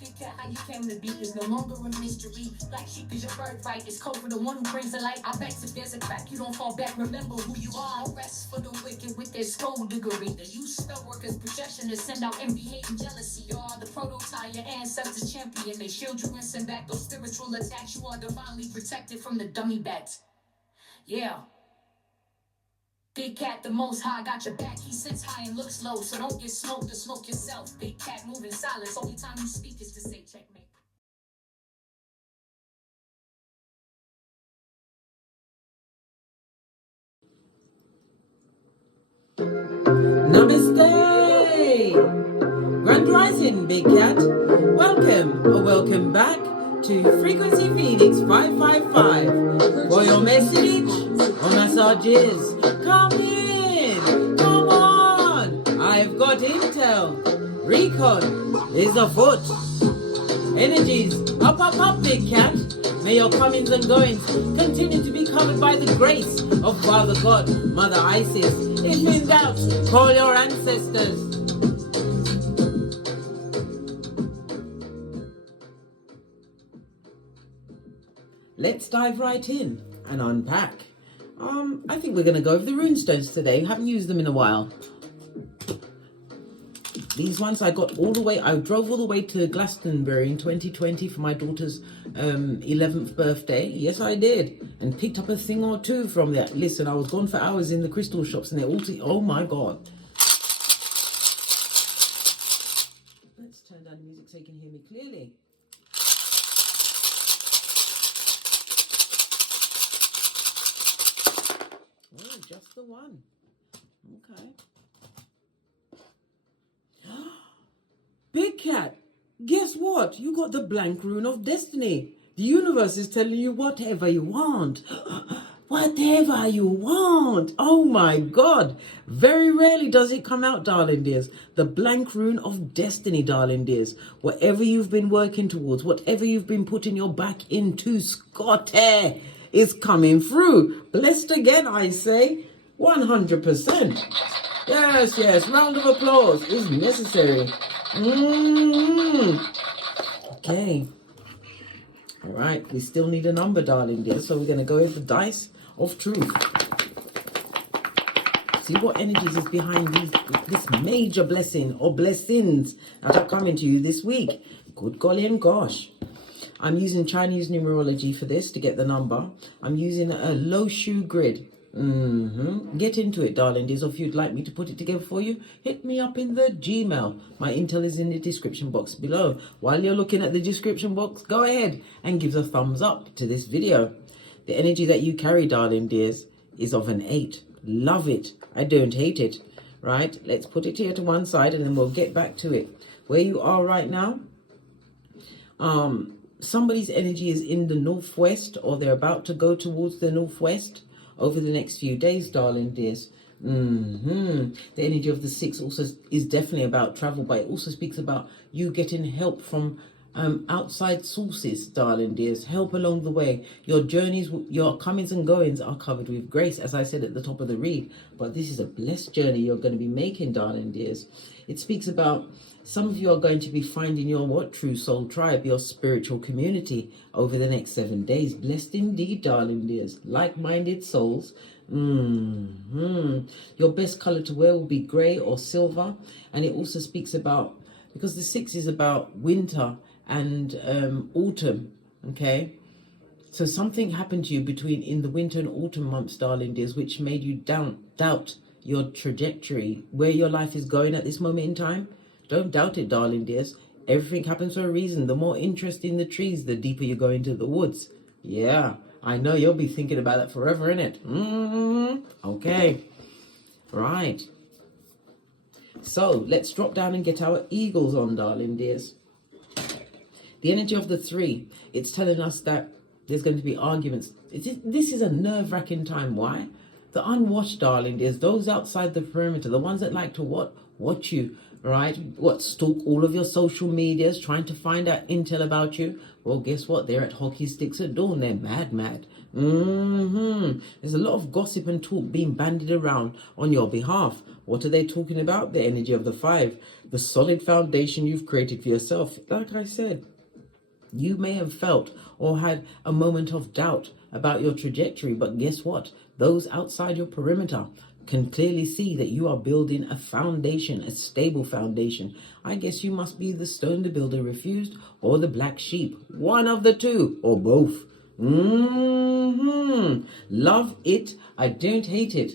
Big cat, how you came to be is no longer a mystery. Black sheep is your birthright. It's code for the one who brings the light. I bet if there's a crack, you don't fall back. Remember who you are. No rest for the wicked with their skullduggery. The use spell workers' projection to send out envy, hate, and jealousy. You are the prototype, your ancestors champion. They shield you and send back those spiritual attacks. You are divinely protected from the dummy bats. Yeah. Big cat, the most high, got your back. He sits high and looks low, so don't get smoked or smoke yourself. Big cat, move in silence. Only time you speak is to say checkmate. Namaste! Grand Rising, Big Cat. Welcome or welcome back to Frequency Phoenix 555. For your message or messages, come in, come on. I've got intel. Recon is afoot. Energies up, Big Cat. May your comings and goings continue to be covered by the grace of Father God, Mother Isis. If in doubt, call your ancestors. Let's dive right in and unpack. I think we're going to go over the runestones today. Haven't used them in a while. These ones I got all the way, I drove all the way to Glastonbury in 2020 for my daughter's 11th birthday. Yes, I did. And picked up a thing or two from that. Listen, I was gone for hours in the crystal shops and they all, oh my God. Let's turn down the music so you can hear me clearly. Oh, just the one. Okay. Big Cat, guess what? You got the blank rune of destiny. The universe is telling you whatever you want. Whatever you want. Oh my God. Very rarely does it come out, darling dears. The blank rune of destiny, darling dears. Whatever you've been working towards, whatever you've been putting your back into, Scotty, is coming through. Blessed again, I say. 100%. Yes, yes. Round of applause is necessary. Okay. All right. We still need a number, darling dear. So we're going to go with the dice of truth. See what energies is behind this major blessing or blessings that are coming to you this week. Good golly and gosh. I'm using Chinese numerology for this to get the number. I'm using a low shoe grid. Get into it, darling dears. If you'd like me to put it together for you, hit me up in the Gmail. My intel is in the description box below. While you're looking at the description box, go ahead and give a thumbs up to this video. The energy that you carry, darling dears, is of an 8. Love it. I don't hate it. Right? Let's put it here to one side and then we'll get back to it. Where you are right now, somebody's energy is in the northwest or they're about to go towards the northwest over the next few days, darling dears. The energy of the 6 also is definitely about travel, but it also speaks about you getting help from outside sources, darling dears. Help along the way. Your journeys, your comings and goings are covered with grace, as I said at the top of the read. But this is a blessed journey you're going to be making, darling dears. It speaks about some of you are going to be finding your true soul tribe, your spiritual community over the next 7 days. Blessed indeed, darling dears. Like-minded souls. Your best color to wear will be gray or silver. And it also speaks about, because the 6 is about winter and autumn, okay? So something happened to you in the winter and autumn months, darling dears, which made you doubt your trajectory, where your life is going at this moment in time. Don't doubt it, darling dears. Everything happens for a reason. The more interest in the trees, the deeper you go into the woods. Yeah, I know you'll be thinking about that forever, innit? Okay, right. So let's drop down and get our eagles on, darling dears. The energy of the 3, it's telling us that there's going to be arguments. This is a nerve-wracking time. Why? The unwashed, darling dears, those outside the perimeter, the ones that like to watch you right? What, stalk all of your social medias, trying to find out intel about you? Well, guess what? They're at hockey sticks at dawn. They're mad. There's a lot of gossip and talk being bandied around on your behalf. What are they talking about? The energy of the 5, the solid foundation you've created for yourself. Like I said, you may have felt or had a moment of doubt about your trajectory, but guess what? Those outside your perimeter can clearly see that you are building a foundation, a stable foundation. I guess you must be the stone the builder refused or the black sheep. One of the two, or both. Love it. I don't hate it.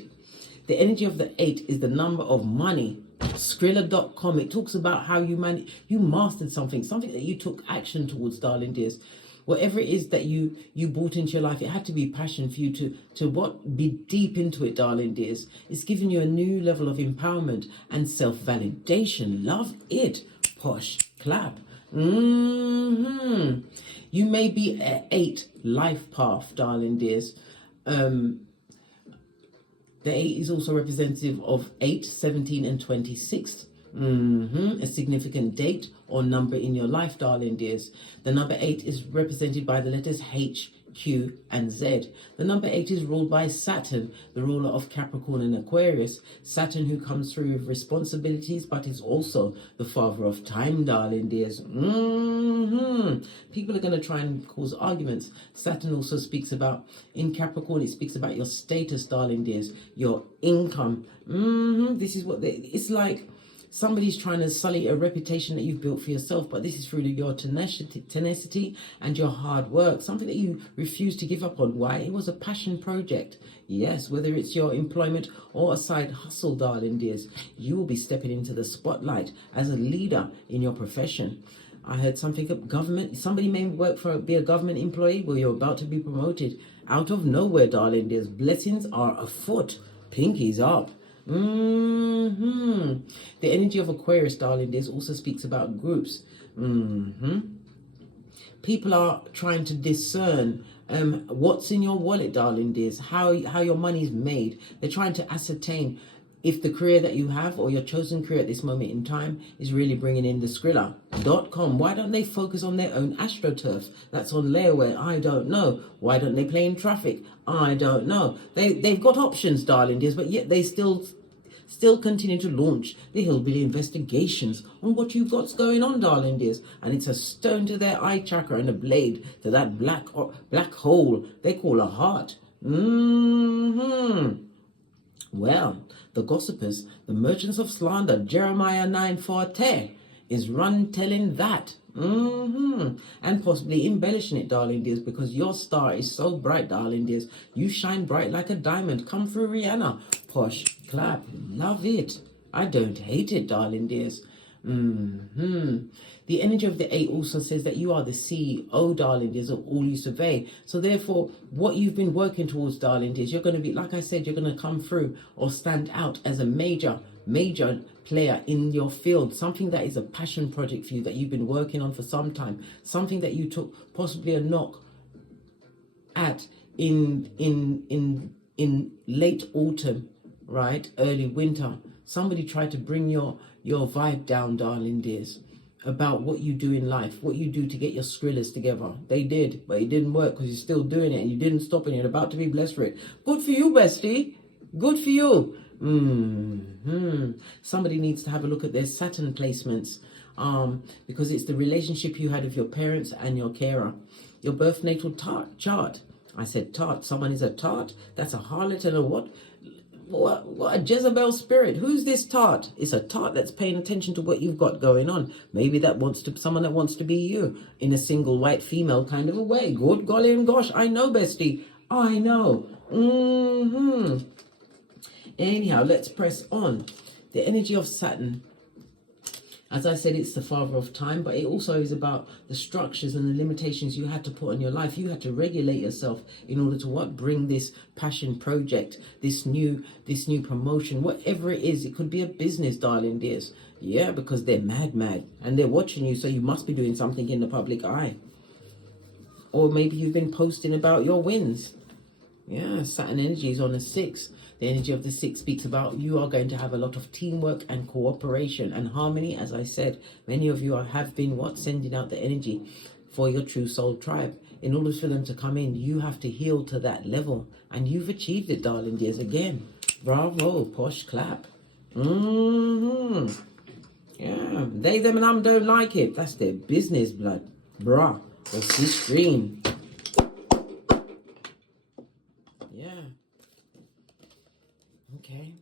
The energy of the 8 is the number of money. Skrilla.com, it talks about how you mastered something that you took action towards, darling dears. Whatever it is that you brought into your life, it had to be passion for you to what? Be deep into it, darling dears. It's giving you a new level of empowerment and self-validation. Love it. Posh. Clap. You may be an 8 life path, darling dears. The 8 is also representative of 8, 17, and 26. A significant date or number in your life, darling dears. The number 8 is represented by the letters H, Q, and Z. The number 8 is ruled by Saturn, the ruler of Capricorn and Aquarius. Saturn, who comes through with responsibilities, but is also the father of time, darling dears. People are going to try and cause arguments. Saturn also speaks about, in Capricorn, it speaks about your status, darling dears, your income. This is what it's like. Somebody's trying to sully a reputation that you've built for yourself, but this is through your tenacity and your hard work, something that you refuse to give up on. Why? It was a passion project. Yes, whether it's your employment or a side hustle, darling dears, you will be stepping into the spotlight as a leader in your profession. I heard something of government. Somebody may be a government employee. Well, you're about to be promoted out of nowhere, darling dears. Blessings are afoot. Pinkies up. The energy of Aquarius, darling dears, also speaks about groups. People are trying to discern what's in your wallet, darling dears, how your money's made. They're trying to ascertain if the career that you have or your chosen career at this moment in time is really bringing in the Skrilla.com. Why don't they focus on their own AstroTurf? That's on layaway. I don't know. Why don't they play in traffic? I don't know. They've got options, darling dears, but yet they still continue to launch the hillbilly investigations on what you've got going on, darling dears. And it's a stone to their eye chakra and a blade to that black hole they call a heart. Well, the gossipers, the merchants of slander, Jeremiah 9:4 is run telling that. And possibly embellishing it, darling dears, because your star is so bright, darling dears. You shine bright like a diamond. Come through, Rihanna. Posh, clap. Love it. I don't hate it, darling dears. The energy of the 8 also says that you are the CEO, darling dears, of all you survey. So therefore, what you've been working towards, darling dears, you're going to be, like I said, you're going to come through or stand out as a major player in your field. Something that is a passion project for you that you've been working on for some time. Something that you took possibly a knock at in late autumn, right? Early winter. Somebody tried to bring your vibe down, darling dears, about what you do in life, what you do to get your Skrillas together. They did, but it didn't work because you're still doing it and you didn't stop and you're about to be blessed for it. Good for you, bestie. Good for you. Somebody needs to have a look at their Saturn placements, because it's the relationship you had with your parents and your carer. Your birth natal chart. I said tart. Someone is a tart. That's a harlot and a what? What a Jezebel spirit. Who's this tart? It's a tart that's paying attention to what you've got going on. Maybe someone that wants to be you in a single white female kind of a way. Good golly and gosh, I know, bestie. I know. Anyhow, let's press on. The energy of Saturn, as I said, it's the father of time, but it also is about the structures and the limitations you had to put on your life. You had to regulate yourself in order to bring this passion project, this new promotion, whatever it is. It could be a business, darling dears. Yeah, because they're mad, and they're watching you, so you must be doing something in the public eye. Or maybe you've been posting about your wins. Yeah, Saturn energy is on a 6. The energy of the 6 speaks about you are going to have a lot of teamwork and cooperation and harmony. As I said, many of you have been sending out the energy for your true soul tribe. In order for them to come in, you have to heal to that level. And you've achieved it, darling dears. Again, bravo, posh clap. Yeah, they, them, and don't like it. That's their business, blood. Bruh, what's this screen? Yeah. Okay.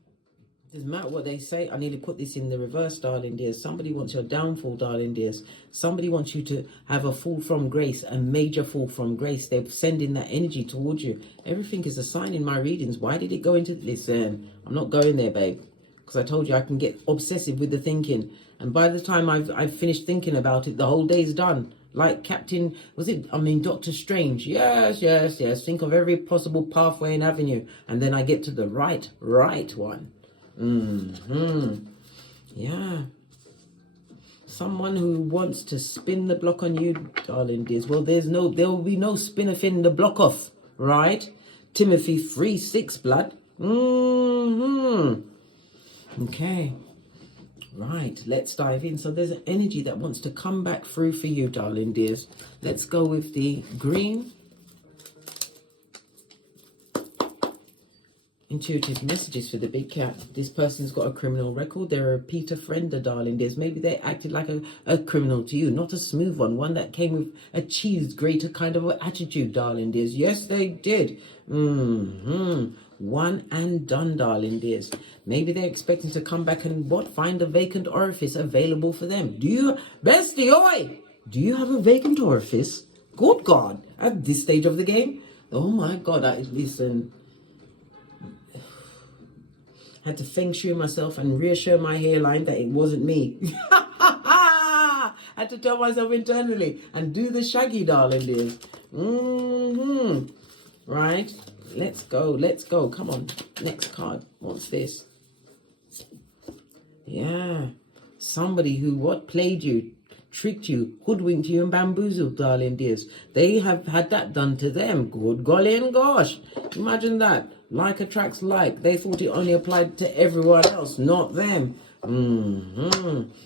Doesn't matter what they say. I need to put this in the reverse, darling dears. Somebody wants your downfall, darling dears. Somebody wants you to have a fall from grace, a major fall from grace. They're sending that energy towards you. Everything is a sign in my readings. Why did it go into... Listen, I'm not going there, babe. Because I told you I can get obsessive with the thinking. And by the time I've finished thinking about it, the whole day's done. Like Captain... Doctor Strange. Yes. Think of every possible pathway and avenue. And then I get to the right one. Yeah. Someone who wants to spin the block on you, darling dears. Well, there will be no spinner fin the block off, right? Timothy 3:6, blood. Okay. Right, let's dive in. So there's an energy that wants to come back through for you, darling dears. Let's go with the green. Intuitive messages for the big cat. This person's got a criminal record. They're a repeat offender, darling dears. Maybe they acted like a criminal to you, not a smooth one that came with a cheese grater kind of attitude, darling dears. Yes, they did. One and done, darling dears. Maybe they're expecting to come back and find a vacant orifice available for them. Bestie, oi! Do you have a vacant orifice? Good God, at this stage of the game? Oh my God, listen... Had to feng shui myself and reassure my hairline that it wasn't me. Had to tell myself internally and do the shaggy, darling dears. Right, let's go. Come on, next card. What's this? Yeah, somebody who played you, tricked you, hoodwinked you and bamboozled, darling dears. They have had that done to them. Good golly and gosh, imagine that. Like attracts like. They thought it only applied to everyone else, not them.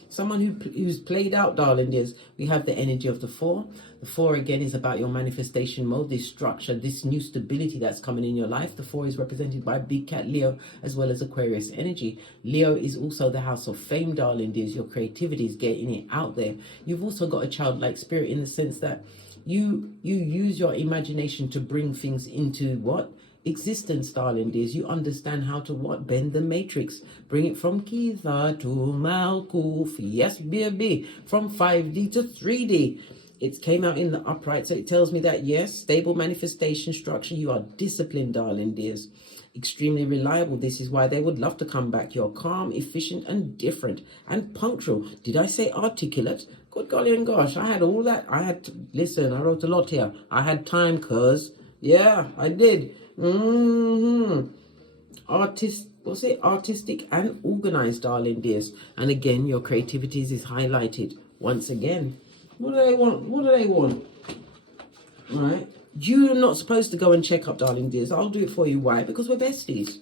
Someone who's played out, darling dears. We have the energy of the 4. The 4 again is about your manifestation mode, this structure, this new stability that's coming in your life. The 4 is represented by Big Cat Leo as well as Aquarius energy. Leo is also the house of fame, darling dears. Your creativity is getting it out there. You've also got a childlike spirit in the sense that you use your imagination to bring things into existence, darling dears. You understand how to bend the matrix, bring it from Keitha to Malkuth, yes baby, from 5D to 3D. It came out in the upright, so it tells me that yes, stable manifestation structure. You are disciplined, darling dears, extremely reliable. This is why they would love to come back. You're calm, efficient and different and punctual. Did I say articulate? Good golly and gosh, I had all that. Listen, I wrote a lot here. I had time, cuz. Yeah, I did. Artistic and organized, darling dears. And again, your creativity is highlighted once again. What do they want? Right? You're not supposed to go and check up, darling dears. I'll do it for you. Why? Because we're besties.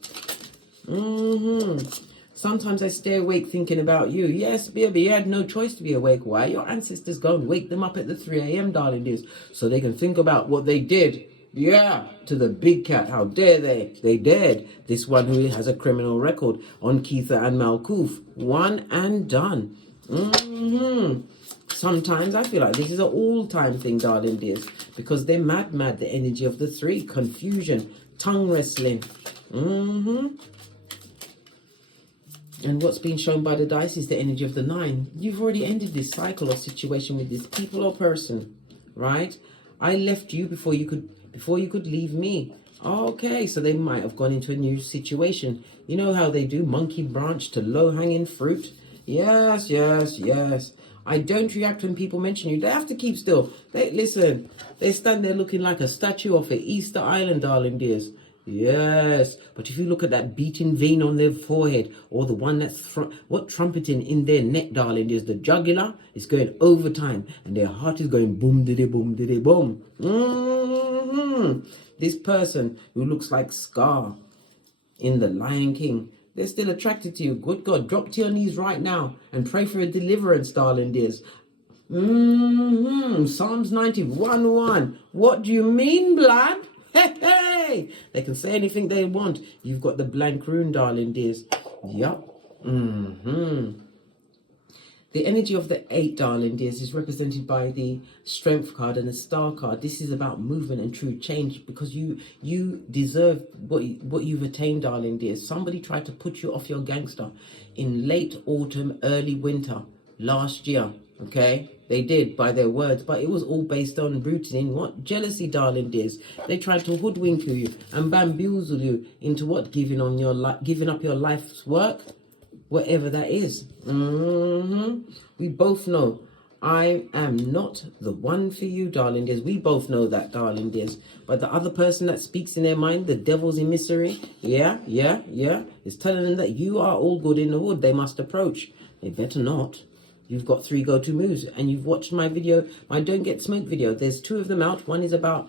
Sometimes I stay awake thinking about you. Yes, baby, you had no choice to be awake. Why? Your ancestors go and wake them up at the 3 a.m., darling dears, so they can think about what they did. Yeah, to the big cat. How dare they? They dared. This one who has a criminal record on Keitha and Malkuth. One and done. Sometimes I feel like this is an all-time thing, darling dears, because they're mad. The energy of the 3. Confusion. Tongue wrestling. And what's being shown by the dice is the energy of the 9. You've already ended this cycle or situation with this people or person, right? I left you before you could leave me. Okay, so they might have gone into a new situation. You know how they do, monkey branch to low-hanging fruit? Yes. I don't react when people mention you. They have to keep still. Listen, they stand there looking like a statue off an Easter Island, darling dears. Yes, but if you look at that beating vein on their forehead, or the one that's trumpeting in their neck, darling, is the jugular, is going overtime, and their heart is going boom diddy boom diddy boom. This person who looks like Scar, in The Lion King. They're still attracted to you. Good God, drop to your knees right now and pray for a deliverance, darling dears. Psalms 91:1. What do you mean, blood? Hey, they can say anything they want. You've got the blank rune, darling dears. Yup. The energy of the 8, darling dears, is represented by the Strength card and the Star card. This is about movement and true change, because you deserve what you've attained, darling dears. Somebody tried to put you off your gangster in late autumn, early winter last year. Okay, they did, by their words, but it was all based on rooted in what? Jealousy, darling dears. They tried to hoodwink you and bamboozle you into what? Giving up your life's work, whatever that is. We both know I am not the one for you, darling dears. We both know that, darling dears. But the other person that speaks in their mind, the devil's emissary, is telling them that you are all good in the hood. They must approach. They better not. You've got 3 go-to moves, and you've watched my video, my Don't Get Smoked video. There's 2 of them out. One is about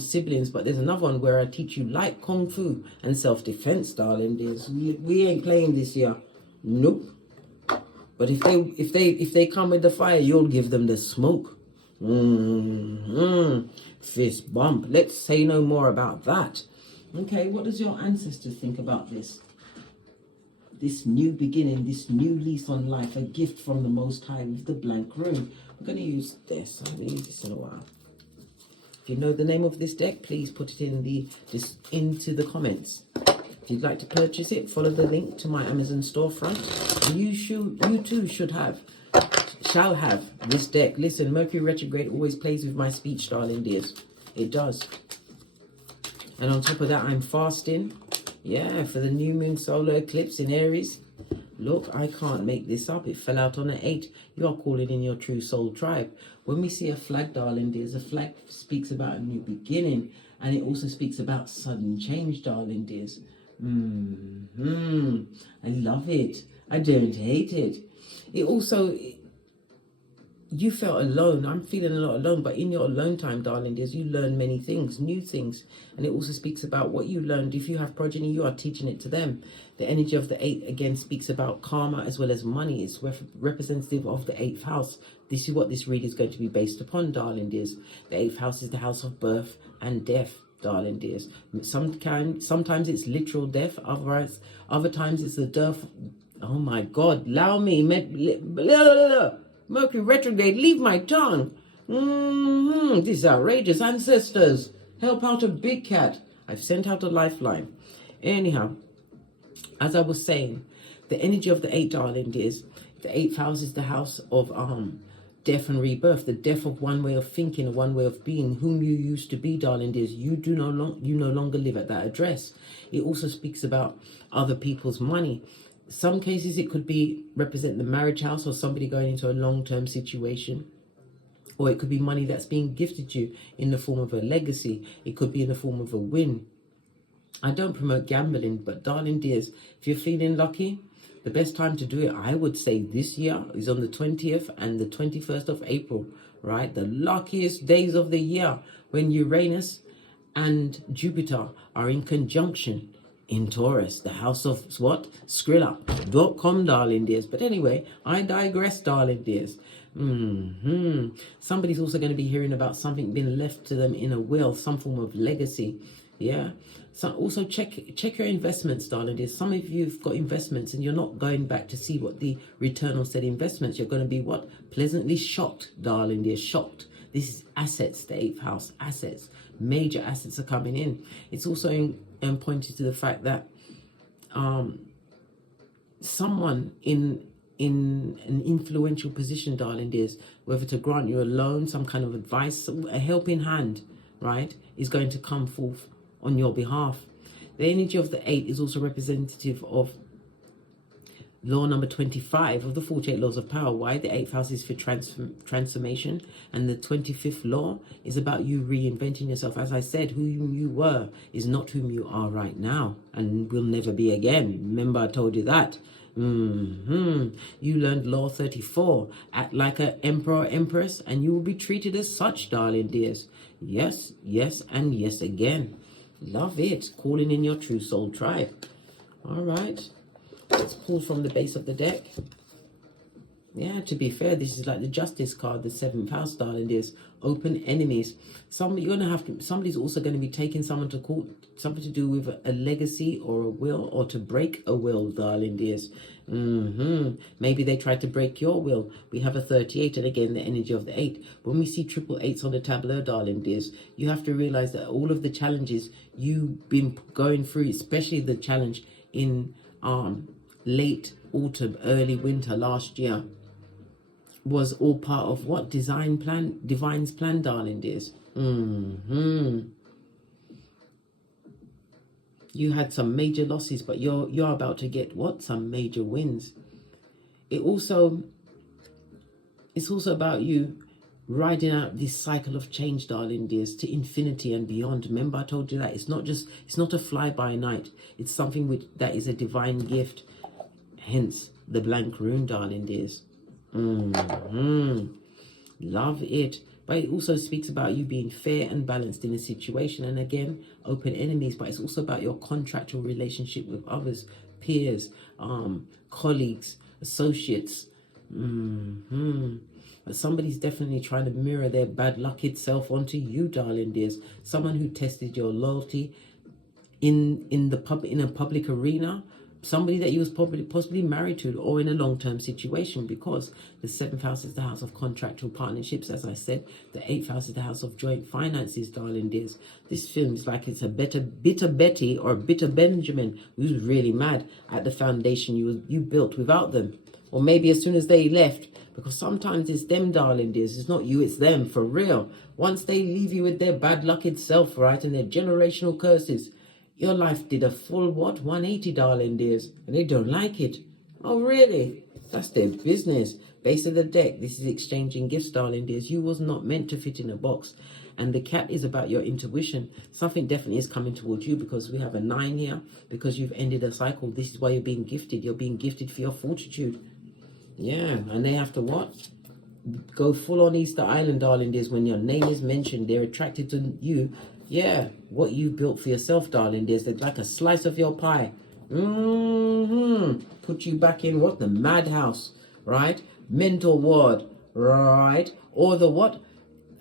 siblings, but there's another one where I teach you light kung fu and self-defense, darling dears. We ain't playing this year. Nope. But if they come with the fire, you'll give them the smoke. Fist bump. Let's say no more about that. Okay, what does your ancestor think about this? This new beginning, this new lease on life, a gift from the Most High with the blank rune. I'm going to use this. I'm going to use this in a while. If you know the name of this deck, please put it into the comments. If you'd like to purchase it, follow the link to my Amazon storefront. And you too shall have this deck. Listen, Mercury retrograde always plays with my speech, darling dears. It does. And on top of that, I'm fasting. Yeah, for the new moon solar eclipse in Aries. Look, I can't make this up. It fell out on an 8. You are calling in your true soul tribe. When we see a flag, darling dears, a flag speaks about a new beginning. And it also speaks about sudden change, darling dears. I love it. I don't hate it. It also, you felt alone. I'm feeling a lot alone, but in your alone time, darling dears, you learn many things, new things. And it also speaks about what you learned. If you have progeny, you are teaching it to them. The energy of the 8 again speaks about karma as well as money. It's representative of the 8th house. This is what this read is going to be based upon, darling dears. The 8th house is the house of birth and death, darling dears. Sometimes it's literal death. Other times it's the death. Oh my God, allow me. Mercury retrograde, leave my tongue. This is outrageous. Ancestors, help out a big cat. I've sent out a lifeline. Anyhow, as I was saying, the energy of the 8, darling dears, the 8th house is the house of death and rebirth, the death of one way of thinking, one way of being, whom you used to be, darling dears. You no longer live at that address. It also speaks about other people's money. Some cases it could be represent the marriage house or somebody going into a long-term situation. Or it could be money that's being gifted you in the form of a legacy. It could be in the form of a win. I don't promote gambling, but darling dears, if you're feeling lucky, the best time to do it, I would say this year, is on the 20th and the 21st of April, right? The luckiest days of the year when Uranus and Jupiter are in conjunction in Taurus, the house of what? Skrilla.com, darling dears. But anyway, I digress, darling dears. Somebody's also going to be hearing about something being left to them in a will, some form of legacy. Yeah. So also check your investments, darling dears. Some of you've got investments and you're not going back to see what the return on said investments. You're going to be what? Pleasantly shocked, darling dears. Shocked. This is assets, the 8th house, assets. Major assets are coming in. It's also pointed to the fact that someone in an influential position, darling dears, whether to grant you a loan, some kind of advice, a helping hand, right, is going to come forth on your behalf. The energy of the 8 is also representative of law number 25 of the 48 laws of power. Why? The 8th house is for transformation, and the 25th law is about you reinventing yourself. As I said, whom you were is not whom you are right now and will never be again. Remember, I told you that. You learned law 34. Act like an emperor or empress and you will be treated as such, darling dears. Yes, yes, and yes again. Love it. Calling in your true soul tribe. All right. Let's pull from the base of the deck. Yeah, to be fair, this is like the Justice card, the 7th house, darling. There's open enemies. Somebody's also going to be taking someone to court, something to do with a legacy or a will, or to break a will, darling dears. Maybe they tried to break your will. We have a 38, and again, the energy of the 8. When we see triple 8s on the tableau, darling dears, you have to realize that all of the challenges you've been going through, especially the challenge in late autumn, early winter last year, was all part of what? Divine's plan, darling dears. You had some major losses, but you're about to get what? Some major wins. It's also about you riding out this cycle of change, darling dears, to infinity and beyond. Remember, I told you that it's not a fly by night. It's something that is a divine gift. Hence the blank rune, darling dears. Love it. But it also speaks about you being fair and balanced in a situation, and again, open enemies. But it's also about your contractual relationship with others, peers, colleagues, associates. But somebody's definitely trying to mirror their bad lucked self onto you, darling dears. Someone who tested your loyalty in a public arena. Somebody that you was possibly married to, or in a long-term situation, because the 7th house is the house of contractual partnerships, as I said. The 8th house is the house of joint finances, darling dears. This feels like it's a bitter Betty or a bitter Benjamin who's really mad at the foundation you built without them. Or maybe as soon as they left, because sometimes it's them, darling dears. It's not you, it's them, for real. Once they leave you with their bad lucked self, right, and their generational curses, your life did a full, 180, darling dears, and they don't like it. Oh, really? That's their business. Base of the deck, this is exchanging gifts, darling dears. You was not meant to fit in a box. And the cat is about your intuition. Something definitely is coming towards you, because we have a 9 here, because you've ended a cycle. This is why you're being gifted. You're being gifted for your fortitude. Yeah, and they have to what? Go full on Easter Island, darling dears. When your name is mentioned, they're attracted to you. Yeah, what you built for yourself, darling dears. They're like a slice of your pie. Put you back in what? The madhouse, right? Mental ward, right? Or the what?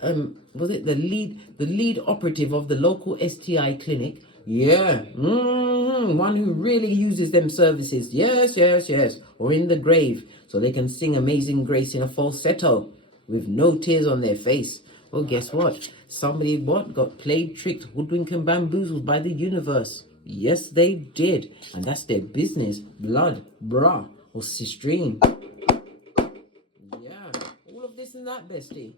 Was it the lead operative of the local STI clinic? Yeah. One who really uses them services. Yes. Or in the grave, so they can sing Amazing Grace in a falsetto with no tears on their face. Well, guess what? Somebody got played, tricked, hoodwinked, and bamboozled by the universe. Yes, they did. And that's their business. Blood, bra, or sistrine. Yeah. All of this and that, bestie.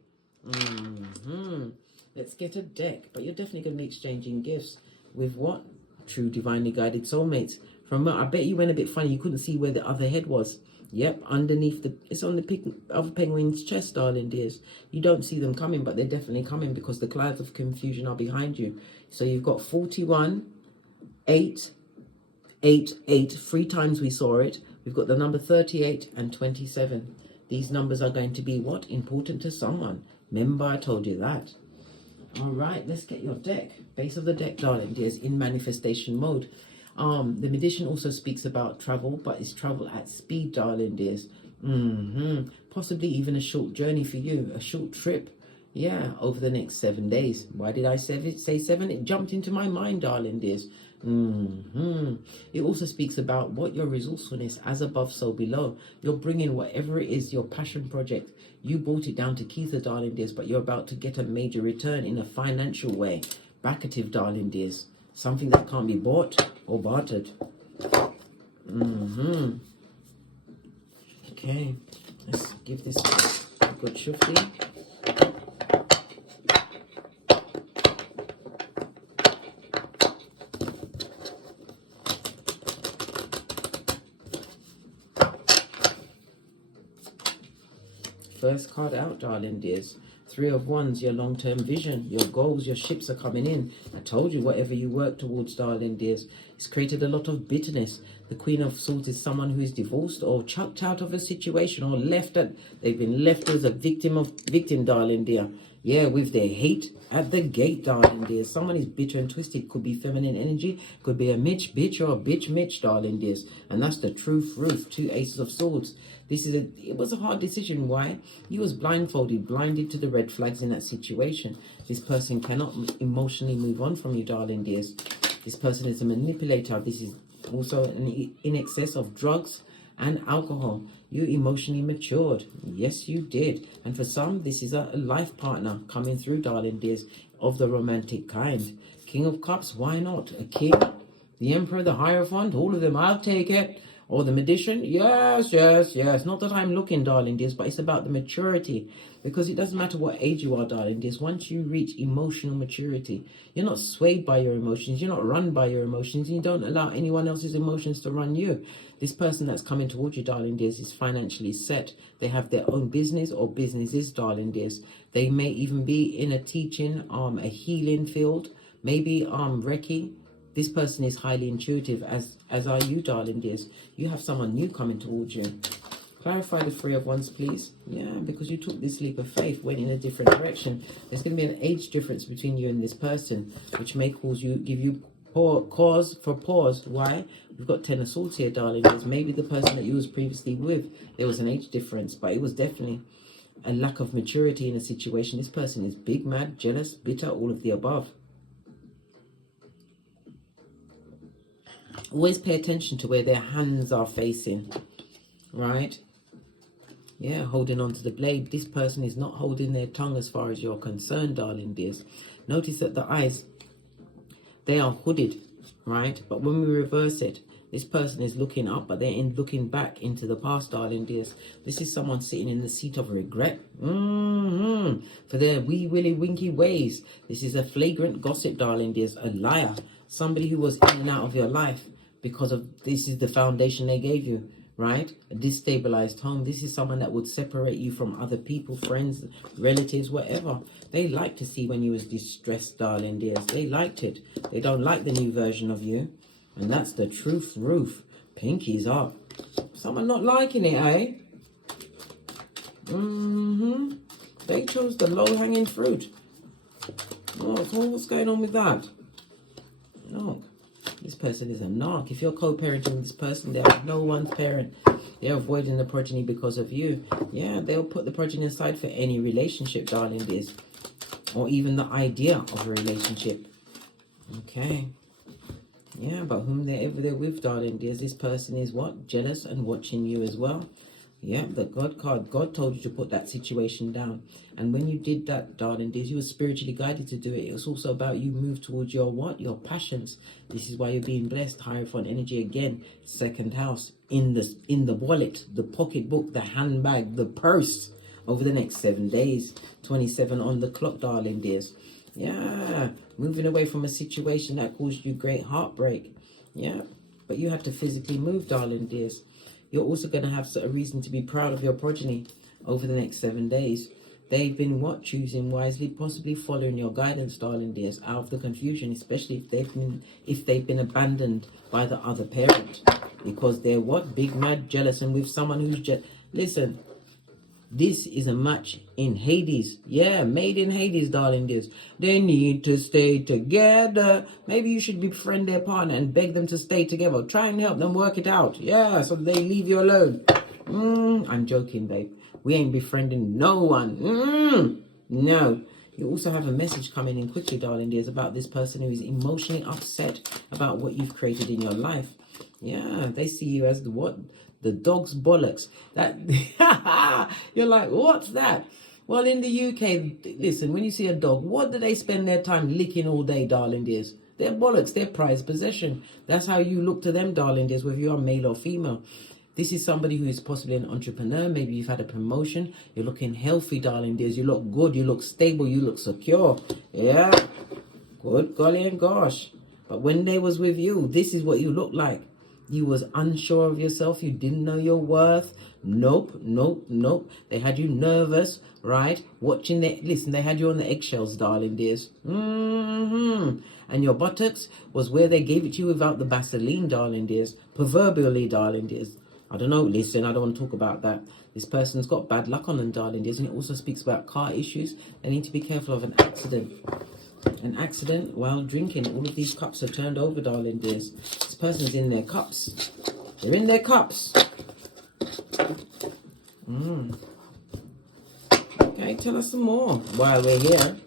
Let's get a deck. But you're definitely going to be exchanging gifts with what? True divinely guided soulmates. I bet you went a bit funny. You couldn't see where the other head was. Yep, underneath it's on the other penguin's chest, darling dears. You don't see them coming, but they're definitely coming, because the clouds of confusion are behind you. So you've got 41, 8, 8, 8. 3 times we saw it. We've got the number 38 and 27. These numbers are going to be what? Important to someone. Remember, I told you that. All right, let's get your deck. Base of the deck, darling dears, in manifestation mode. The magician also speaks about travel, but it's travel at speed, darling dears. Possibly even a short journey for you, a short trip. Yeah, over the next 7 days. Why did I say 7? It jumped into my mind, darling dears. It also speaks about what your resourcefulness, as above, so below. You're bringing whatever it is, your passion project. You brought it down to Keitha, darling dears, but you're about to get a major return in a financial way. Backative, darling dears. Something that can't be bought or bartered. Okay, let's give this a good shufti. First card out, darling dears. 3 of Wands, your long-term vision, your goals, your ships are coming in. I told you, whatever you work towards, darling dears, it's created a lot of bitterness. The Queen of Swords is someone who is divorced or chucked out of a situation, or they've been left as a victim, darling dear. Yeah, with their hate at the gate, darling dears. Someone is bitter and twisted. Could be feminine energy. Could be a Mitch bitch or a bitch Mitch, darling dears. And that's the truth roof. 2 aces of swords. It was a hard decision. Why? He was blindfolded, blinded to the red flags in that situation. This person cannot emotionally move on from you, darling dears. This person is a manipulator. This is also in excess of drugs and alcohol. You emotionally matured. Yes, you did. And for some, this is a life partner coming through, darling dears, of the romantic kind. King of Cups, why not? A king, the Emperor, the Hierophant, all of them, I'll take it. Or the Magician, yes, yes, yes. Not that I'm looking, darling dears, but it's about the maturity. Because it doesn't matter what age you are, darling dears. Once you reach emotional maturity, you're not swayed by your emotions. You're not run by your emotions. And you don't allow anyone else's emotions to run you. This person that's coming towards you, darling dears, is financially set. They have their own business or businesses, darling dears. They may even be in a teaching, a healing field, maybe Reiki. This person is highly intuitive, as are you, darling dears. You have someone new coming towards you. Clarify the 3 of Wands, please. Yeah, because you took this leap of faith, went in a different direction. There's going to be an age difference between you and this person, which may give you cause for pause. Why? We've got 10 of Swords here, darling. There's maybe the person that you was previously with. There was an age difference, but it was definitely a lack of maturity in a situation. This person is big, mad, jealous, bitter, all of the above. Always pay attention to where their hands are facing, right? Yeah, holding on to the blade. This person is not holding their tongue as far as you're concerned, darling dears. Notice that the eyes, they are hooded, right? But when we reverse it, this person is looking up, but they're looking back into the past, darling dears. This is someone sitting in the seat of regret for their wee willy winky ways. This is a flagrant gossip, darling dears, a liar, somebody who was in and out of your life because of this is the foundation they gave you, right? A destabilized home. This is someone that would separate you from other people, friends, relatives, whatever. They like to see when you was distressed, darling dears. They liked it. They don't like the new version of you. And that's the truth roof. Pinkies up. Someone not liking it, eh? They chose the low-hanging fruit. Oh, what's going on with that? Look, this person is a narc. If you're co-parenting with this person, they're no one's parent. They're avoiding the progeny because of you. Yeah, they'll put the progeny aside for any relationship, darling dears. Or even the idea of a relationship. Okay. Yeah, but whomever they're with, darling dears, this person is what? Jealous and watching you as well. Yeah, the God card. God told you to put that situation down. And when you did that, darling dears, you were spiritually guided to do it. It was also about you move towards your what? Your passions. This is why you're being blessed. Hierophant energy again. 2nd house. In the wallet, the pocketbook, the handbag, the purse. Over the next 7 days. 27 on the clock, darling dears. Yeah, moving away from a situation that caused you great heartbreak. Yeah, but you had to physically move, darling dears. You're also going to have a reason to be proud of your progeny over the next 7 days. They've been what? Choosing wisely, possibly following your guidance, darling dears, out of the confusion, especially if they've been abandoned by the other parent. Because they're what? Big, mad, jealous, and with someone who's listen. This is a match in Hades. Yeah, made in Hades, darling dears. They need to stay together. Maybe you should befriend their partner and beg them to stay together. Try and help them work it out. Yeah, so they leave you alone. I'm joking, babe. We ain't befriending no one. No. You also have a message coming in quickly, darling dears, about this person who is emotionally upset about what you've created in your life. Yeah, they see you as the what? The dog's bollocks. That you're like, what's that? Well, in the UK, listen, when you see a dog, what do they spend their time licking all day, darling dears? They're bollocks, they're prized possession. That's how you look to them, darling dears, whether you are male or female. This is somebody who is possibly an entrepreneur. Maybe you've had a promotion. You're looking healthy, darling dears. You look good. You look stable. You look secure. Yeah. Good golly and gosh. But when they was with you, this is what you look like. You was unsure of yourself. You didn't know your worth. Nope. They had you nervous, right? Watching listen, they had you on the eggshells, darling dears. And your buttocks was where they gave it to you without the Vaseline, darling dears. Proverbially, darling dears. I don't know. Listen, I don't want to talk about that. This person's got bad luck on them, darling dears. And it also speaks about car issues. They need to be careful of an accident. An accident while drinking. All of these cups are turned over, darling dears. This person's in their cups. They're in their cups. Okay, tell us some more while we're here.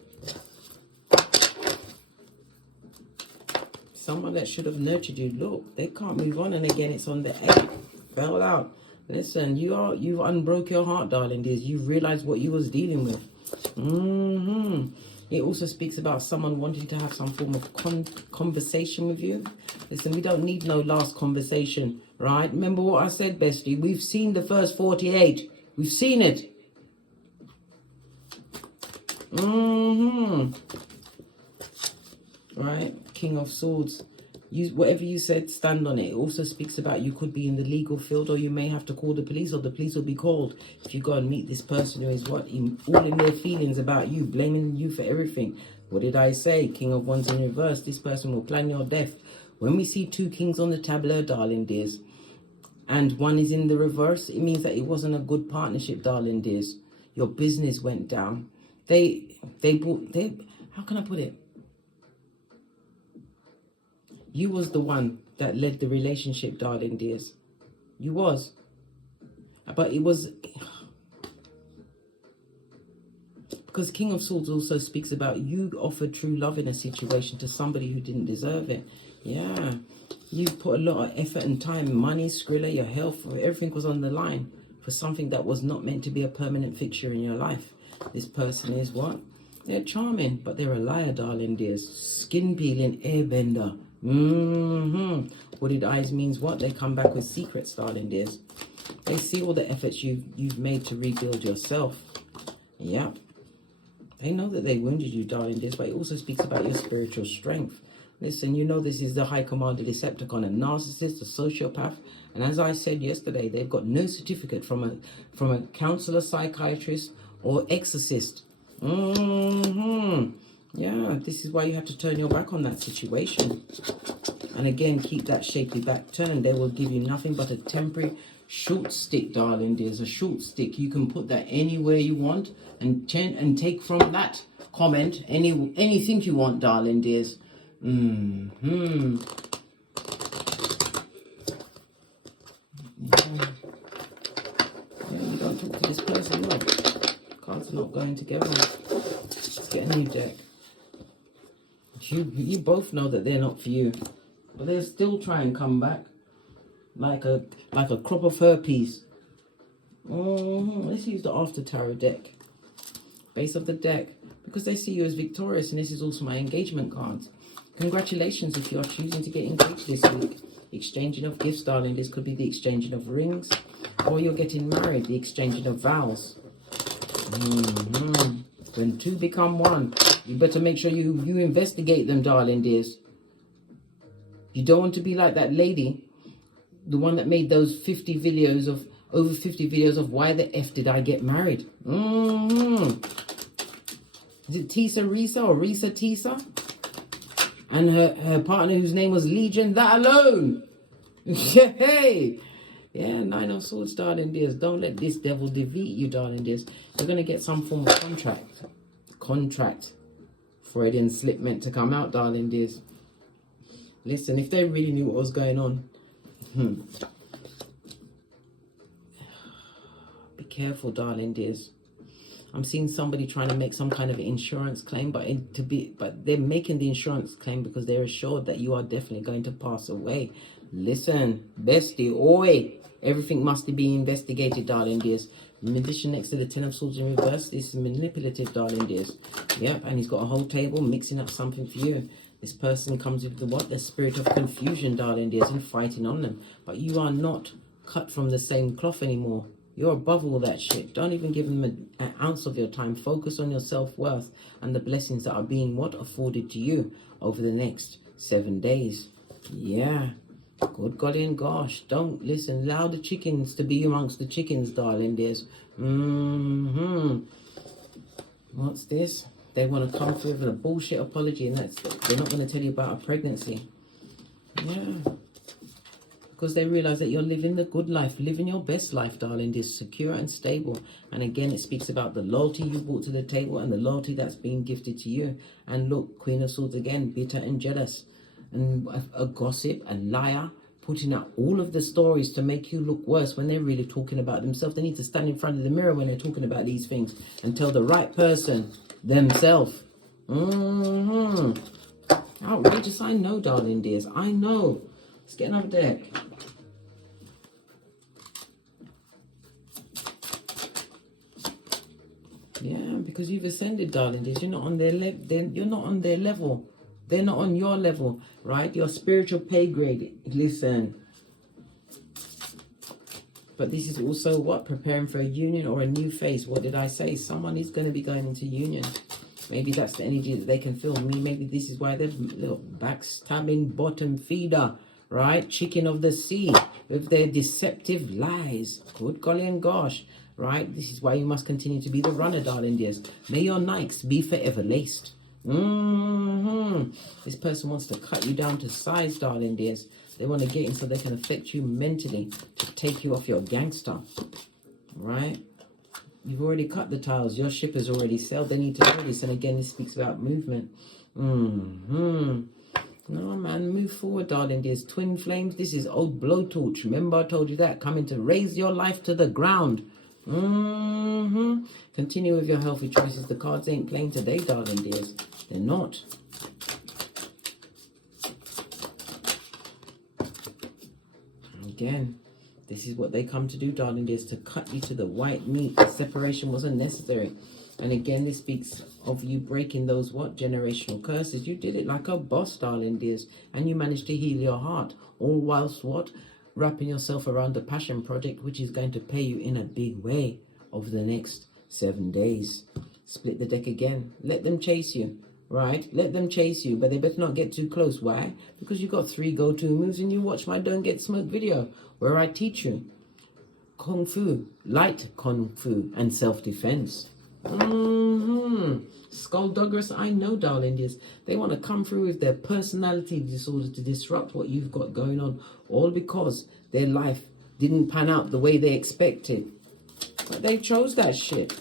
Someone that should have nurtured you. Look, they can't move on. And again, it's on the 8th. Fell out. Listen, you've unbroke your heart, darling dears. You've realized what you was dealing with. It also speaks about someone wanting to have some form of conversation with you. Listen, we don't need no last conversation, right? Remember what I said, bestie? We've seen the first 48. We've seen it. Right? King of Swords. Whatever you said, stand on it. It also speaks about you could be in the legal field, or you may have to call the police, or the police will be called if you go and meet this person who is all in their feelings about you, blaming you for everything. What did I say? King of Wands in reverse. This person will plan your death. When we see 2 kings on the tableau, darling dears, and one is in the reverse, it means that it wasn't a good partnership, darling dears. Your business went down. How can I put it? You was the one that led the relationship, darling dears. You was. But it was... Because King of Swords also speaks about you offered true love in a situation to somebody who didn't deserve it. Yeah. You put a lot of effort and time, money, Skrilla, your health, everything was on the line for something that was not meant to be a permanent fixture in your life. This person is what? They're charming, but they're a liar, darling dears. Skin peeling, airbender. Hooded eyes means what? They come back with secrets, darling dears. They see all the efforts you've made to rebuild yourself. Yep. They know that they wounded you, darling dears, but it also speaks about your spiritual strength. Listen, you know this is the High Commander Decepticon, a narcissist, a sociopath. And as I said yesterday, they've got no certificate from a counselor, psychiatrist, or exorcist. Yeah, this is why you have to turn your back on that situation. And again, keep that shaky back turned. They will give you nothing but a temporary short stick, darling dears. A short stick. You can put that anywhere you want and take from that comment anything you want, darling dears. Yeah, you don't talk to this person, no. Cards are not going together. Let's get a new deck. You both know that they're not for you, but they'll still try and come back like a crop of herpes. Let's use the After Tarot deck, base of the deck, because they see you as victorious, and this is also my engagement cards. Congratulations if you are choosing to get engaged this week. Exchanging of gifts, darling. This could be the exchanging of rings, or you're getting married, the exchanging of vows. When 2 become 1, you better make sure you investigate them, darling dears. You don't want to be like that lady, the one that made those over 50 videos of why the F did I get married. Is it Tisa Risa or Risa Tisa? And her partner whose name was Legion, that alone. Hey. Yeah, 9 of Swords, darling dears. Don't let this devil defeat you, darling dears. You're going to get some form of contract. Freudian slip meant to come out, darling dears. Listen, if they really knew what was going on. Be careful, darling dears. I'm seeing somebody trying to make some kind of insurance claim, but they're making the insurance claim because they're assured that you are definitely going to pass away. Listen, bestie, oi. Everything must be investigated, darling dears. Magician next to the 10 of Swords in reverse. This is manipulative, darling dears. Yep, and he's got a whole table mixing up something for you. This person comes with the spirit of confusion, darling dears, and fighting on them. But you are not cut from the same cloth anymore. You're above all that shit. Don't even give them an ounce of your time. Focus on your self-worth and the blessings that are being afforded to you over the next 7 days. Yeah. Good golly and gosh. Don't listen. Allow the chickens to be amongst the chickens, darling dears. What's this? They want to come through with a bullshit apology, and they're not going to tell you about a pregnancy. Yeah. because they realize that you're living the good life, living your best life, darling, is secure and stable. And again, it speaks about the loyalty you brought to the table and the loyalty that's being gifted to you. And look, Queen of Swords again, bitter and jealous, and a gossip, a liar, putting out all of the stories to make you look worse when they're really talking about themselves. They need to stand in front of the mirror when they're talking about these things and tell the right person themselves. Outrageous, I know, darling dears, I know. Let's get another deck. Yeah, because you've ascended, darling dears. You're not on their you're not on their level. They're not on your level, right? Your spiritual pay grade. Listen. But this is also what? Preparing for a union or a new phase. What did I say? Someone is going to be going into union. Maybe that's the energy that they can feel. Maybe this is why they're backstabbing bottom feeder, right? Chicken of the sea with their deceptive lies. Good golly and gosh, right? This is why you must continue to be the runner, darling dears. May your Nikes be forever laced. This person wants to cut you down to size, darling dears. They want to get in so they can affect you mentally to take you off your gangster, right? You've already cut the tiles. Your ship has already sailed. They need to know this. And again, this speaks about movement. No, man, move forward, darling dears. Twin flames. This is old blowtorch. Remember I told you that. Coming to raise your life to the ground. Continue with your healthy choices. The cards ain't playing today, darling dears. They're not. Again, this is what they come to do, darling dears, to cut you to the white meat. The separation wasn't necessary. And again, this speaks of you breaking those generational curses. You did it like a boss, darling dears, and you managed to heal your heart, all whilst wrapping yourself around the passion project, which is going to pay you in a big way over the next 7 days. Split the deck again. Let them chase you, right? Let them chase you, but they better not get too close. Why? Because you got 3 go-to moves, and you watch my Don't Get Smoked video where I teach you Kung Fu, light Kung Fu, and self-defense. Skullduggerous, I know, darling dears. They want to come through with their personality disorder to disrupt what you've got going on, all because their life didn't pan out the way they expected. But they chose that shit.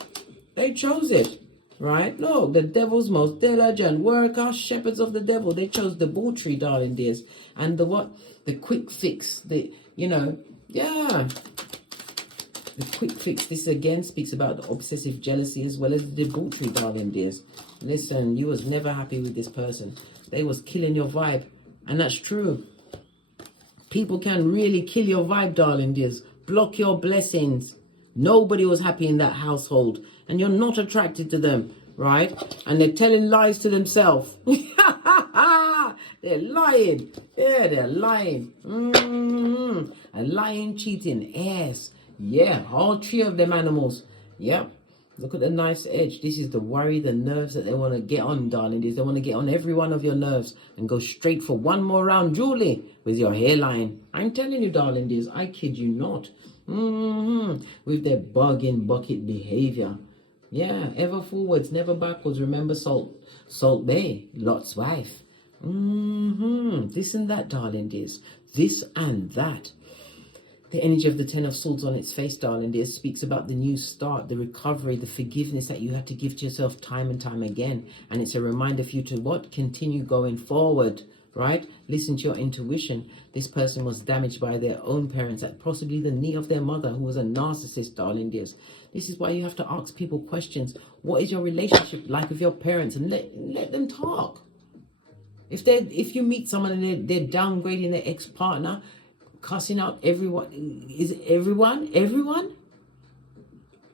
They chose it, right? Look, the devil's most diligent worker, shepherds of the devil. They chose the debauchery, darling dears, and the quick fix. The quick fix. This again speaks about the obsessive jealousy as well as the debauchery, darling dears. Listen, you was never happy with this person. They was killing your vibe, and that's true. People can really kill your vibe, darling dears. Block your blessings. Nobody was happy in that household, and you're not attracted to them, right? And they're telling lies to themselves. They're lying. Yeah, they're lying. A lying, cheating ass. Yeah, all 3 of them animals. Yep. Look at the knife's edge. This is the worry, the nerves that they want to get on, darling. They want to get on every one of your nerves and go straight for one more round, Julie, with your hairline. I'm telling you, darling dears, I kid you not. With their bugging bucket behavior. Yeah, ever forwards, never backwards. Remember Salt Bay, Lot's wife. This and that, darling dears. This and that. The energy of the 10 of Swords on its face, darling dears, speaks about the new start, the recovery, the forgiveness that you had to give to yourself time and time again. And it's a reminder for you to continue going forward, right? Listen to your intuition. This person was damaged by their own parents, at possibly the knee of their mother, who was a narcissist, darling dears. This is why you have to ask people questions. What is your relationship like with your parents? And let them talk. If you meet someone and they're downgrading their ex-partner, cussing out everyone, is it everyone?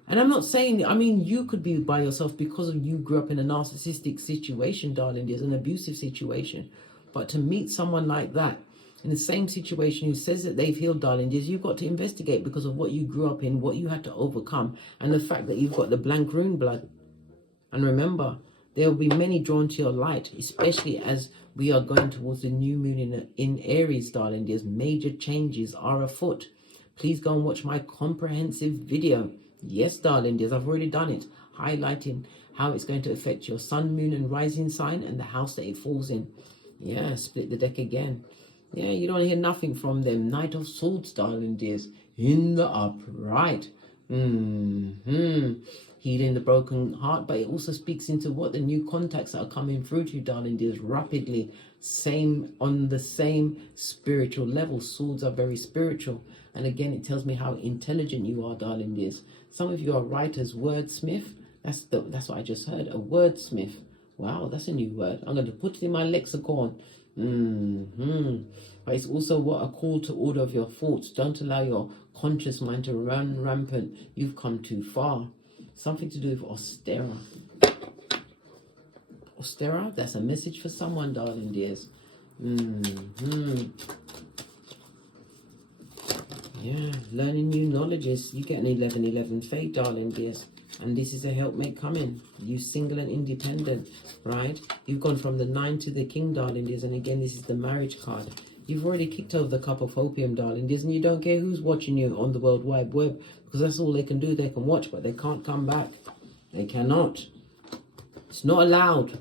And I'm not saying, you could be by yourself because you grew up in a narcissistic situation, darling dears, an abusive situation. But to meet someone like that in the same situation who says that they've healed, darling dears, you've got to investigate because of what you grew up in, what you had to overcome, and the fact that you've got the blank rune blood. And remember, there will be many drawn to your light, especially as we are going towards the new moon in Aries, darling dears. Major changes are afoot. Please go and watch my comprehensive video. Yes, darling dears, I've already done it, highlighting how it's going to affect your sun, moon, and rising sign and the house that it falls in. Yeah, split the deck again. Yeah, you don't hear nothing from them. Knight of Swords, darling dears, in the upright. Healing the broken heart, but it also speaks into what the new contacts that are coming through to you, darling dears, rapidly. Same on the same spiritual level. Swords are very spiritual. And again, it tells me how intelligent you are, darling dears. Some of you are writers, wordsmith. That's what I just heard, a wordsmith. Wow, that's a new word. I'm going to put it in my lexicon. But it's also what a call to order of your thoughts. Don't allow your conscious mind to run rampant. You've come too far. Something to do with Austera. Austera, that's a message for someone, darling dears. Yeah, learning new knowledges. You get an 11-11 fate, darling dears. And this is a helpmate coming. You single and independent, right? You've gone from the 9 to the king, darling dears. And again, this is the marriage card. You've already kicked over the cup of opium, darling dears. And you don't care who's watching you on the World Wide Web. Because that's all they can do. They can watch, but they can't come back. They cannot. It's not allowed.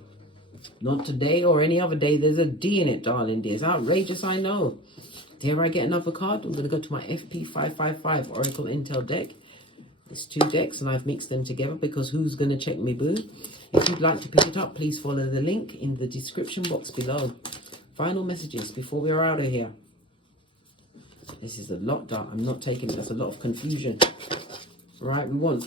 Not today or any other day. There's a D in it, darling dears. Outrageous, I know. Dare I get another card? I'm going to go to my FP555 Oracle Intel deck. There's 2 decks and I've mixed them together because who's going to check me, boo? If you'd like to pick it up, please follow the link in the description box below. Final messages before we're out of here. This is a lot, dark. I'm not taking it. That's a lot of confusion. Right, we want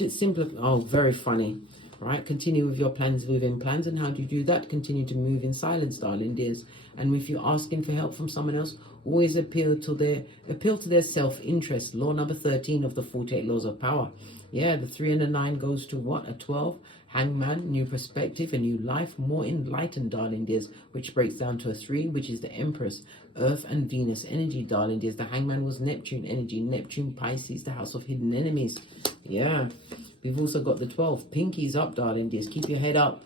it simpler. Oh, very funny. Right, continue with your plans within plans. And how do you do that? Continue to move in silence, darling dears. And if you're asking for help from someone else, always appeal to their self-interest. Law number 13 of the 48 laws of power. Yeah, the 3 and the 9 goes to what? A 12. Hangman, new perspective, a new life, more enlightened, darling dears, which breaks down to a 3, which is the Empress, Earth and Venus energy, darling dears. The Hangman was Neptune energy, Neptune, Pisces, the house of hidden enemies. Yeah, we've also got the 12, pinkies up, darling dears. Keep your head up,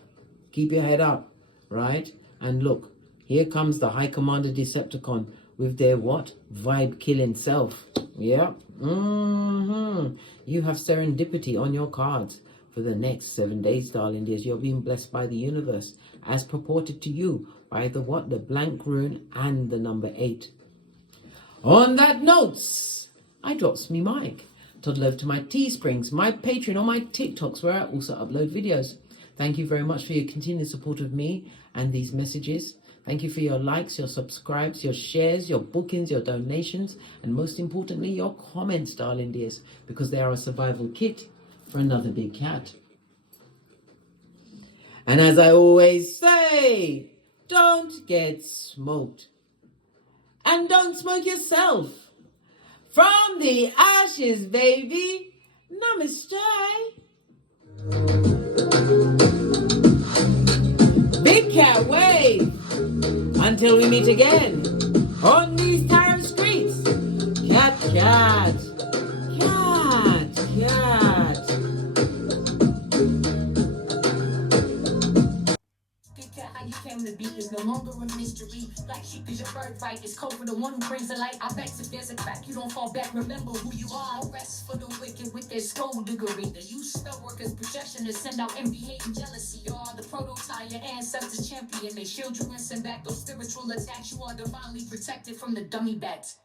keep your head up, right? And look, here comes the High Commander Decepticon with their what? Vibe killing self. Yeah. You have serendipity on your cards for the next 7 days, darling dears. You're being blessed by the universe as purported to you by the what? The blank rune and the number 8. On that note, I drops me mic. Toddle over to my Teesprings, my Patreon, or my TikToks where I also upload videos. Thank you very much for your continued support of me and these messages. Thank you for your likes, your subscribes, your shares, your bookings, your donations, and most importantly, your comments, darling dears, because they are a survival kit for another big cat. And as I always say, don't get smoked. And don't smoke yourself. From the ashes, baby. Namaste. Big cat wave. Until we meet again on these tired streets. Cat, cat. Cat, cat. How you came to be is no longer a mystery. Black sheep is your birthright. It's code for the one who brings the light. I bet if there's a crack, you don't fall back. Remember who you are. No rest for the wicked with their skullduggery. The use spell workers' projection to send out envy, hate, and jealousy. You are the prototype, your ancestors champion. They shield you and send back those spiritual attacks. You are divinely protected from the dummy bats.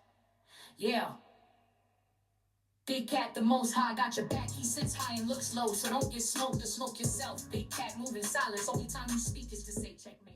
Yeah. Big cat, the most high, got your back. He sits high and looks low, so don't get smoked or smoke yourself. Big cat, moving silence. Only time you speak is to say checkmate.